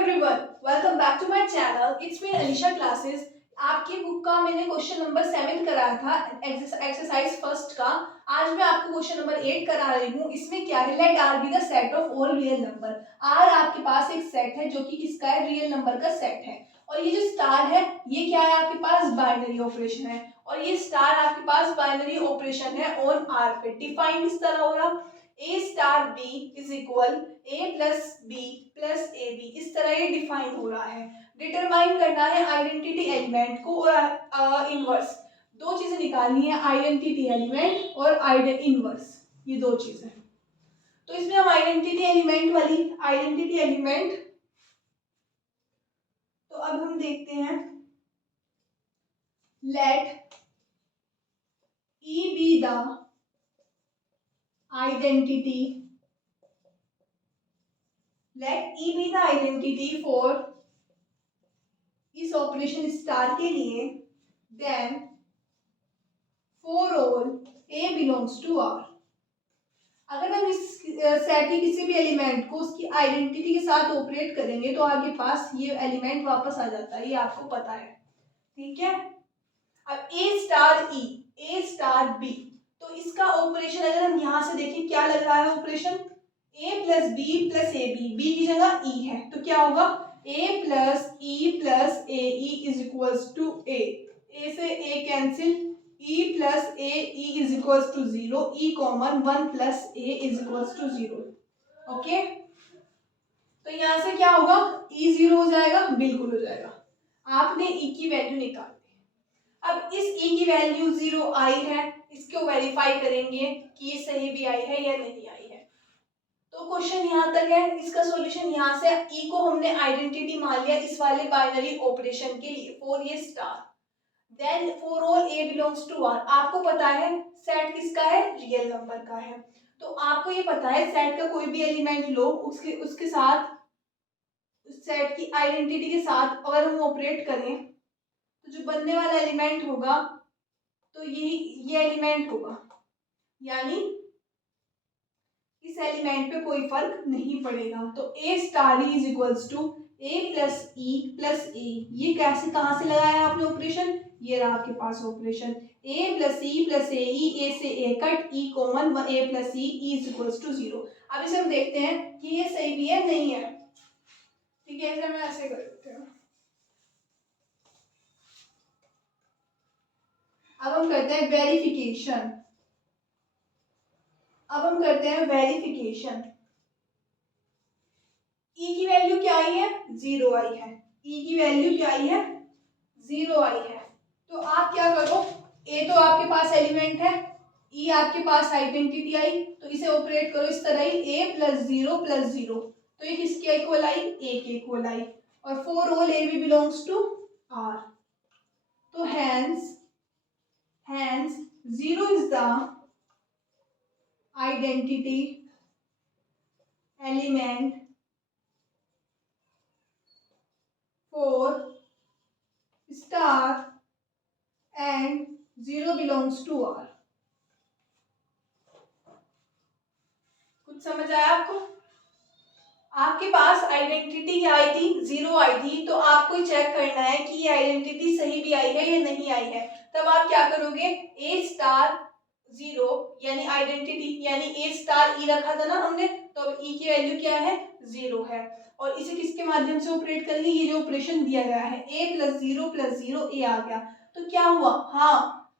everyone, welcome back to my channel. It's me Alisha Classes. आपकी book का मैंने question number 7 कराया था एक्सरसाइज फर्स्ट का। आज मैं आपको क्वेश्चन नंबर 8 करा रही हूँ। इसमें क्या है, let R be the set of all real number. R आपके पास एक सेट है जो कि किसका है, रियल नंबर का सेट है। और ये जो स्टार है ये क्या है, आपके पास बाइनरी ऑपरेशन है। और ये स्टार आपके पास बाइनरी ऑपरेशन है ऑन आर पे। डिफाइन किस तरह हो रहा, A star B is equal A plus B plus A B, इस तरह ये डिफाइन हो रहा है। डिटरमाइन करना है आइडेंटिटी एलिमेंट को और इनवर्स। दो चीजें निकालनी है, आइडेंटिटी एलिमेंट और इनवर्स, ये दो चीजें। तो इसमें हम आइडेंटिटी एलिमेंट तो अब हम देखते हैं, let E be the identity for इस ऑपरेशन स्टार के लिए, then for all A belongs to R. अगर हम इस सेट के किसी भी एलिमेंट को उसकी आइडेंटिटी के साथ ऑपरेट करेंगे तो आपके पास ये एलिमेंट वापस आ जाता है, ये आपको पता है, ठीक है। अब ए स्टार बी, तो इसका ऑपरेशन अगर हम यहां से देखें क्या लग रहा है operation, A plus B plus A B, B की जगह ई है तो क्या होगा, A plus A E is equals to A से A cancel, E plus A E is equals to 0, E common 1 plus A is equals to 0। Okay, तो यहां से क्या होगा, ई 0 हो जाएगा, बिल्कुल हो जाएगा। आपने ई की वैल्यू निकाल दी। अब इस ई की वैल्यू 0 आई है, इसको वेरीफाई करेंगे कि ये सही भी आई है या नहीं आई है। तो क्वेश्चन यहाँ तक है, इसका सॉल्यूशन यहाँ से ई को हमने आइडेंटिटी मान लिया इस वाले बाइनरी ऑपरेशन के लिए फॉर ये star, then for all A belongs to R. आपको पता है सेट किसका है, रियल नंबर का है। तो आपको ये पता है सेट का कोई भी एलिमेंट लो, उसके साथ उस सेट की आइडेंटिटी के साथ अगर हम ऑपरेट करें तो जो बनने वाला एलिमेंट होगा तो ये एलिमेंट होगा, यानी इस एलिमेंट पे कोई फर्क नहीं पड़ेगा। तो A star is equals to A plus A, ये कैसे कहां से लगाया आपने ऑपरेशन, ये रहा आपके पास operation, A plus E, A से A cut, E common, A plus E is equals to 0। अब इसे हम देखते हैं कि ये सही भी है नहीं है, ठीक है। इसे मैं ऐसे कर देते हैं। अब हम करते हैं वेरिफिकेशन। ई की वैल्यू क्या आई है, 0 आई है। ई की वैल्यू क्या आई है, 0 आई है। तो आप क्या करो, ए तो आपके पास एलिमेंट है, ई आपके पास आइडेंटिटी आई, तो इसे ऑपरेट करो इस तरह ही, ए प्लस 0, तो ये किसके इक्वल आई, ए के इक्वल आई। और for all A B belongs to R, तो hence 0 is the identity element for star and 0 belongs to R। कुछ समझ आया आपको? आपके पास आइडेंटिटी क्या आई थी, 0 आई थी, तो आपको चेक करना है कि ये आइडेंटिटी सही भी आई है या नहीं आई है। तब आप क्या करोगे, ए स्टार 0 यानी आइडेंटिटी, यानी ए स्टार ई रखा था ना हमने, तो अब ई की वैल्यू क्या है, 0 है। और इसे किसके माध्यम से ऑपरेट करेंगे, ये जो ऑपरेशन दिया गया है, ए प्लस जीरो ए आ गया, तो क्या हुआ, हाँ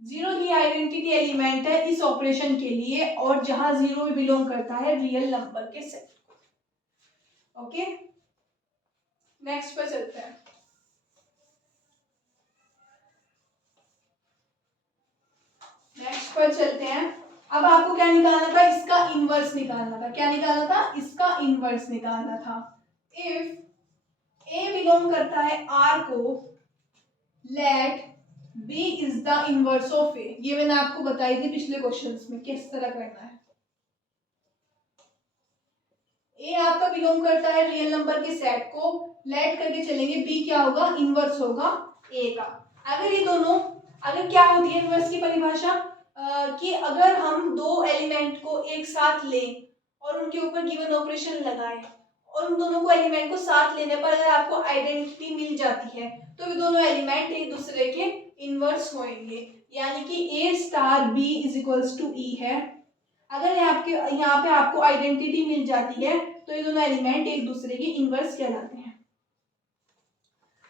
0 ही आइडेंटिटी एलिमेंट है इस ऑपरेशन के लिए, और जहां 0 बिलोंग करता है रियल नंबर के सेट। ओके, नेक्स्ट पर चलते हैं। अब आपको क्या निकालना था, इसका इनवर्स निकालना था। क्या निकालना था, इसका इनवर्स निकालना था। इफ ए बिलोंग करता है आर को, let B is the inverse of A. ये मैंने आपको बताई थी पिछले क्वेश्चंस में किस तरह करना है। ए आपका बिलोंग करता है रियल नंबर के सेट को, लेट करके चलेंगे, बी क्या होगा, इनवर्स होगा ए का। अगर ये दोनों, अगर क्या होती है इनवर्स की परिभाषा, कि अगर हम दो एलिमेंट को एक साथ लें और उनके ऊपर गिवन ऑपरेशन लगाएं और उन दोनों को एलिमेंट को साथ लेने पर अगर आपको आइडेंटिटी मिल जाती है तो वे दोनों एलिमेंट एक दूसरे के इनवर्स होंगे, यानी कि A star B is equals to E है। अगर यहाँ पे आपको आइडेंटिटी मिल जाती है तो ये दोनों एलिमेंट एक दूसरे के इनवर्स कहलाते हैं।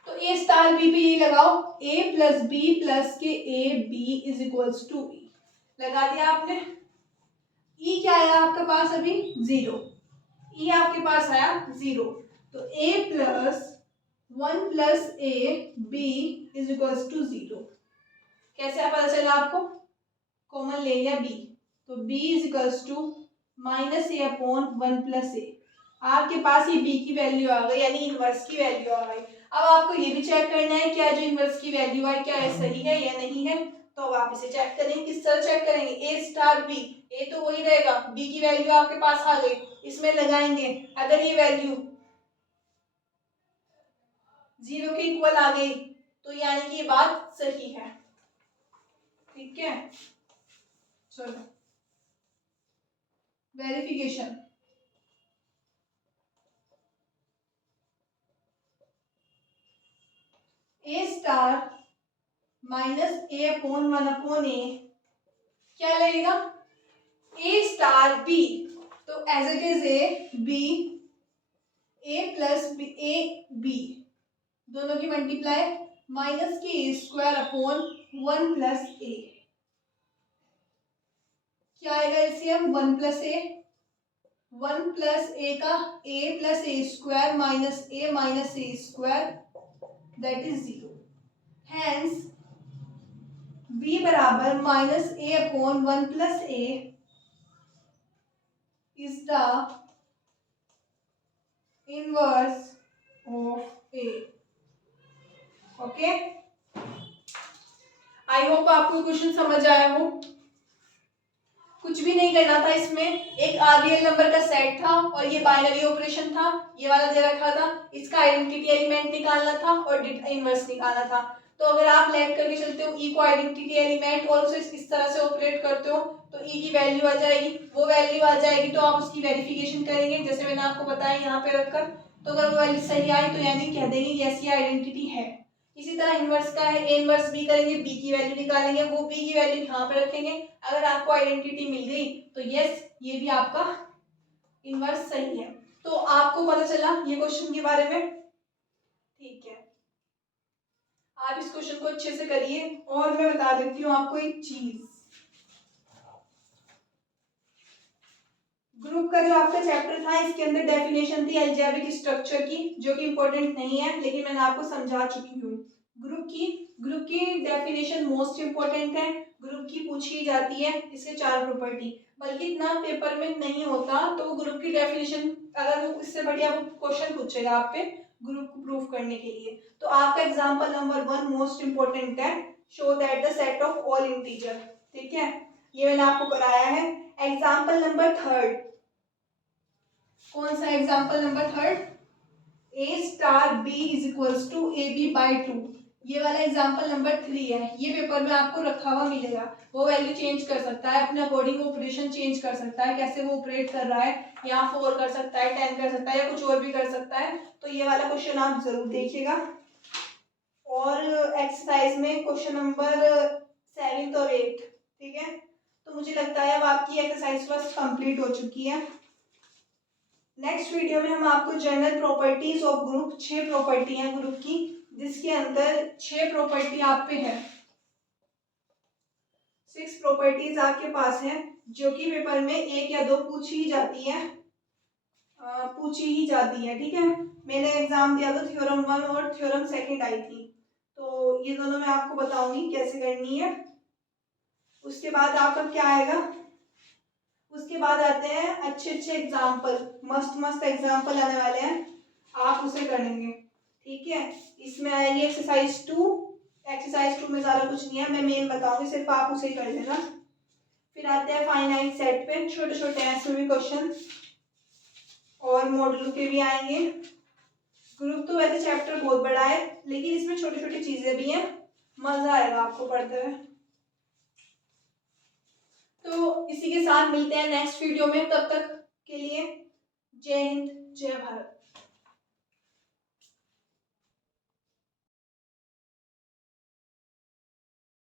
तो ए स्टार बी पे ये लगाओ, ए प्लस बी प्लस के A B is equals to E, लगा दिया आपने। ई क्या आया आपके पास अभी 0, ई आपके पास आया 0, तो a plus 1 plus A B is equals to 0। कैसे पता चला आपको, कॉमन ले लिया b, तो b is equals to minus A upon 1 plus A. आपके पास ये b की वैल्यू आ गई, यानी इनवर्स की वैल्यू आ गई। अब आपको ये भी चेक करना है क्या जो इनवर्स की वैल्यू आई क्या है सही है या नहीं है। तो अब आप इसे चेक करेंगे, किस तरह चेक करेंगे, ए स्टार बी, ए तो वही रहेगा, b की वैल्यू आपके पास आ गई, इसमें लगाएंगे, अगर ये वैल्यू 0 के इक्वल आ गई तो यानी कि ये बात सही है। ठीक है, चलो verification. A star minus A upon 1 upon A क्या लगेगा, ए स्टार बी, तो as it is A plus B A B दोनों की मल्टीप्लाई माइनस के A square upon 1 plus A, क्या आएगा LCM 1 plus A, 1 plus A का A plus A square minus A square that is 0। Hence b बराबर minus A upon 1 plus A is the inverse of A. Okay, I hope आपको question समझ आया हो। कुछ भी नहीं करना था इसमें, एक आरबीएल नंबर का सेट था और ये बाइनरी ऑपरेशन था, ये वाला दे रखा था, इसका आइडेंटिटी एलिमेंट निकालना था और इनवर्स निकालना था। तो अगर आप लेट करके चलते हो ई को आइडेंटिटी एलिमेंट और उसे इस तरह से ऑपरेट करते हो तो ई की वैल्यू आ जाएगी, वो वैल्यू आ जाएगी तो आप उसकी वेरिफिकेशन करेंगे जैसे मैंने आपको बताया यहाँ पे रखकर। तो अगर वो वैल्यू सही आई तो यानी कह देंगे यस ये आइडेंटिटी है। इसी तरह इनवर्स का है, ए इनवर्स बी करेंगे, बी की वैल्यू निकालेंगे, वो बी की वैल्यू यहाँ पे रखेंगे। अगर आपको आइडेंटिटी मिल गई तो यस ये भी आपका इनवर्स सही है। तो आपको पता चला ये क्वेश्चन के बारे में। ठीक है, आप इस क्वेश्चन को अच्छे से करिए। और मैं बता देती हूँ आपको एक चीज, ग्रुप का जो आपका चैप्टर था इसके अंदर डेफिनेशन थी अलजेब्रिक स्ट्रक्चर की, जो कि इंपॉर्टेंट नहीं है लेकिन मैंने आपको समझा चुकी हूँ। ग्रुप की डेफिनेशन मोस्ट इंपॉर्टेंट है, ग्रुप की पूछी जाती है, इसके 4 प्रॉपर्टी, बल्कि इतना पेपर में नहीं होता तो ग्रुप की डेफिनेशन अगर वो इससे बढ़िया वो क्वेश्चन पूछेगा आप पे ग्रुप को प्रूफ करने के लिए। तो आपका एग्जांपल नंबर 1 मोस्ट इंपॉर्टेंट है, show that the set of all integer. ठीक है, ये मैंने आपको कराया है। एग्जांपल नंबर 3, कौन सा example number 3, A star B is equals to A B by 2, ये वाला एग्जांपल नंबर 3 है। ये पेपर में आपको रखा हुआ मिलेगा, वो वैल्यू चेंज कर सकता है अपने अकॉर्डिंग, ऑपरेशन चेंज कर सकता है, कैसे वो ऑपरेट कर रहा है, यहाँ 4 कर सकता है, 10 कर सकता है या कुछ और भी कर सकता है। तो ये वाला क्वेश्चन आप जरूर देखिएगा। और एक्सरसाइज में क्वेश्चन नंबर 7 और 8, ठीक है। तो मुझे लगता है अब आपकी एक्सरसाइज बस कंप्लीट हो चुकी है। नेक्स्ट वीडियो में हम आपको general properties of group, 6 property हैं ग्रुप की, जिसके अंदर 6 प्रॉपर्टी आप पे है, 6 प्रॉपर्टीज आपके पास हैं जो कि पेपर में 1 या 2 पूछी ही जाती है, ठीक है। मैंने एग्जाम दिया था थ्योरम 1 और थ्योरम 2 आई थी, तो ये दोनों मैं आपको बताऊंगी कैसे करनी है। उसके बाद आपका क्या आएगा, उसके बाद आते हैं अच्छे एग्जाम्पल, मस्त एग्जाम्पल आने वाले हैं, आप उसे करेंगे। ठीक है, इसमें आएगी एक्सरसाइज 2, एक्सरसाइज 2 में ज़्यादा कुछ नहीं है, मैं मेन बताऊंगी, सिर्फ आप उसे ही कर लेना। फिर आते हैं फाइनाइट सेट पे, छोटे छोटे हैं इसमें भी क्वेश्चन, और मॉडल के भी आएंगे। ग्रुप तो वैसे चैप्टर बहुत बड़ा है लेकिन इसमें छोटी छोटी चीजें भी हैं, मजा आएगा आपको पढ़ते हुए। तो इसी के साथ मिलते हैं नेक्स्ट वीडियो में, तब तक के लिए जय हिंद जय भारत।